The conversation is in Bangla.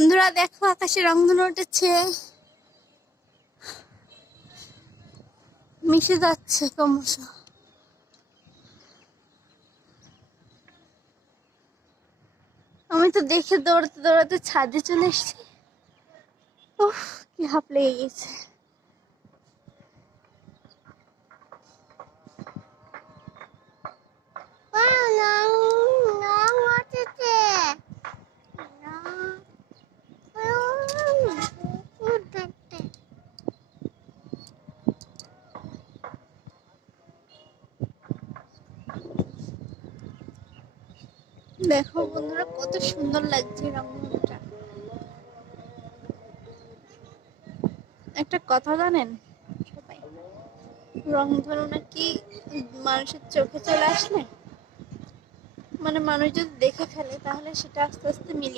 বন্ধুরা দেখো আকাশে রংধনু উঠেছে, মিশে যাচ্ছে ক্রমশ। আমি তো দেখে দৌড়াতে দৌড়াতে ছাদে চলে এসেছি। উফ, কি হাঁপ লেগে গেছে। দেখো বন্ধুরা কত সুন্দর লাগছে রংধনুটা। একটা কথা জানেন সবাই, রংধনু নাকি মানুষের চোখে চলে আসলে, মানে মানুষ যদি দেখে ফেলে তাহলে সেটা আস্তে আস্তে মিলিয়ে